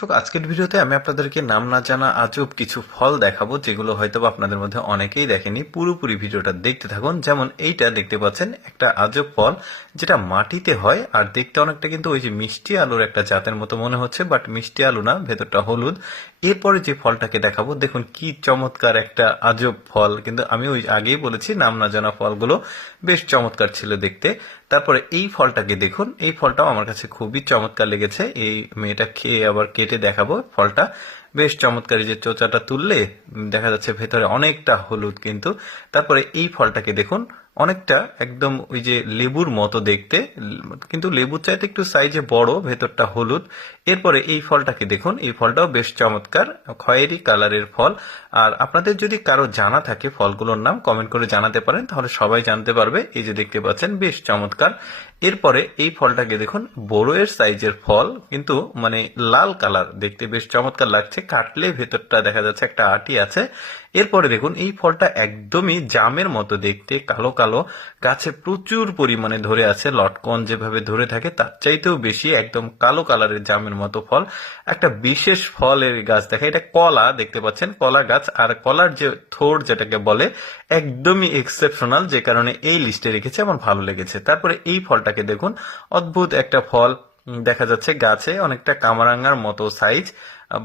দর্শক, আজকের ভিডিওতে আমি আপনাদেরকে নাম না জানা আজব কিছু ফল দেখাবো, যেগুলো হয়তো আপনাদের মধ্যে অনেকেই দেখেনি। পুরোপুরি ভিডিওটা দেখতে থাকুন। যেমন এইটা দেখতে পাচ্ছেন, একটা আজব ফল, যেটা মাটিতে হয়, আর দেখতে অনেকটা কিন্তু ওই যে মিষ্টি আলুর একটা জাতের মতো মনে হচ্ছে, বাট মিষ্টি আলু না, ভেতরটা হলুদ। এরপরে যে ফলটাকে দেখাবো, দেখুন কি চমৎকার একটা আজব ফল। কিন্তু আমি ওই আগেই বলেছি, নাম না জানা ফলগুলো বেশ চমৎকার ছিল দেখতে। তারপরে এই ফলটাকে দেখুন, এই ফলটাও আমার কাছে খুবই চমৎকার লেগেছে। এই মেয়েটা খেয়ে আবার কেটে দেখাবো ফলটা। বেশ চমৎকার যে চোচাটা তুললে, দেখা যাচ্ছে ভেতরে অনেকটা হলুদ কিন্তু। তারপরে এই ফলটাকে দেখুন অনেকটা একদম ওই যে লেবুর মতো দেখতে, কিন্তু লেবুর চাইতে একটু সাইজে বড়, ভেতরটা হলুদ। এরপরে এই ফলটাকে দেখুন, এই ফলটাও বেশ চমৎকার, খয়েরি কালারের ফল। আর আপনাদের যদি কারও জানা থাকে ফলগুলোর নাম কমেন্ট করে জানাতে পারেন, তাহলে সবাই জানতে পারবে। এই যে দেখতে পাচ্ছেন, বেশ চমৎকার। এরপরে এই ফলটাকে দেখুন, বড়য়ের সাইজের ফল, কিন্তু মানে লাল কালার দেখতে বেশ চমৎকার লাগছে। কাটলে ভেতরটা দেখা যাচ্ছে একটা আটি আছে। এরপরে দেখুন, এই ফলটা একদমই জামের মতো দেখতে, কালো কালো। গাছে প্রচুর পরিমাণে ধরে আছে, লটকন যেভাবে ধরে থাকে, তার চাইতেও বেশি একদম কালো কালারের জামের মতো ফল। একটা বিশেষ ফলের গাছ দেখা, এটা কলা দেখতে পাচ্ছেন, কলা গাছ। আর কলার যে থোর যেটাকে বলে, একদমই এক্সেপশনাল যে কারণে এই লিস্টে রেখেছে, আমার ভালো লেগেছে। তারপরে এই ফলটাকে দেখুন, অদ্ভুত একটা ফল। দেখা যাচ্ছে গাছে অনেকটা কামারাঙ্গার মতো সাইজ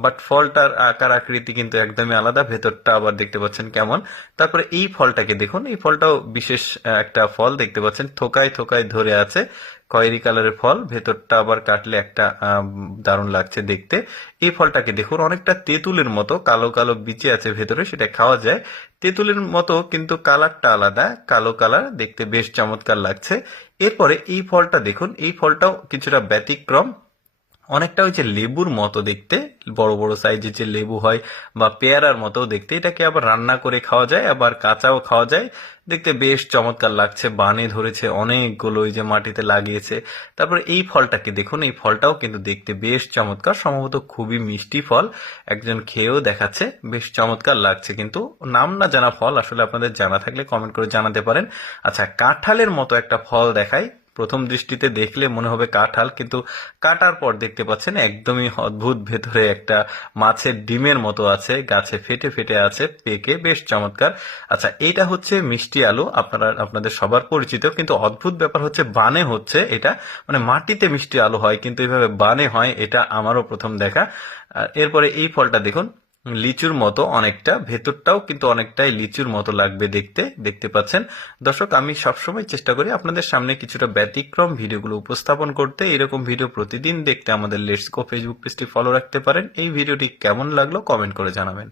বাট ফলটার আকার আকৃতি কিন্তু একদমই আলাদা, ভেতরটা আবার দেখতে পাচ্ছেন কেমন। তারপরে এই ফলটাকে দেখুন, এই ফলটাও বিশেষ একটা ফল দেখতে পাচ্ছেন, থোকায় থোকায় ধরে আছে খয়েরি কালারের ফল, ভেতরটা আবার কাটলে একটা দারুণ লাগছে দেখতে। এই ফলটাকে দেখুন, অনেকটা তেঁতুলের মতো, কালো কালো বিচে আছে ভেতরে, সেটা খাওয়া যায়। তেঁতুলের মতো কিন্তু কালারটা আলাদা, কালো কালার, দেখতে বেশ চমৎকার লাগছে। এরপরে এই ফলটা দেখুন, এই ফলটাও কিছুটা ব্যতিক্রম অনেকটা যে লেবুর মতো দেখতে, বড় বড় সাইজের যে লেবু হয় বা পেয়ারার মতো দেখতে। এটাকে আবার রান্না করে খাওয়া যায়, আবার কাঁচাও খাওয়া যায়। দেখতে বেশ চমৎকার লাগছে, বানে ধরেছে অনেকগুলো ওই যে মাটিতে লাগিয়েছে। তারপরে এই ফলটাকে দেখুন, এই ফলটাও কিন্তু দেখতে বেশ চমৎকার, সম্ভবত খুবই মিষ্টি ফল। একজন খেয়েও দেখাচ্ছে, বেশ চমৎকার লাগছে কিন্তু। নাম না জানা ফল, আসলে আপনাদের জানা থাকলে কমেন্ট করে জানাতে পারেন। আচ্ছা কাঁঠালের মতো একটা ফল দেখাই। প্রথম দৃষ্টিতে দেখলে মনে হবে কাঁঠাল, কিন্তু কাটার পর দেখতে পাচ্ছেন একদমই অদ্ভুত ভেতরে একটা মাছের ডিমের মতো আছে, গাছে ফেটে ফেটে আছে, পেকে বেশ চমৎকার। আচ্ছা এটা হচ্ছে মিষ্টি আলু, আপনারা, আপনাদের সবার পরিচিত, কিন্তু অদ্ভুত ব্যাপার হচ্ছে বানে হচ্ছে এটা মানে মাটিতে মিষ্টি আলু হয়, কিন্তু এইভাবে বানে হয়, এটা আমারও প্রথম দেখা। এরপরে এই ফলটা দেখুন লিচুর মতো অনেকটা, ভেতরটাও কিন্তু অনেকটাই লিচুর মতো লাগবে দেখতে দেখতে পাচ্ছেন। দর্শক, আমি সবসময় চেষ্টা করি আপনাদের সামনে কিছুটা ব্যতিক্রম ভিডিওগুলো উপস্থাপন করতে। এরকম ভিডিও প্রতিদিন দেখতে আমাদের লেটস ফেসবুক পেজটি ফলো রাখতে পারেন। এই ভিডিওটি কেমন লাগল কমেন্ট করে জানাবেন।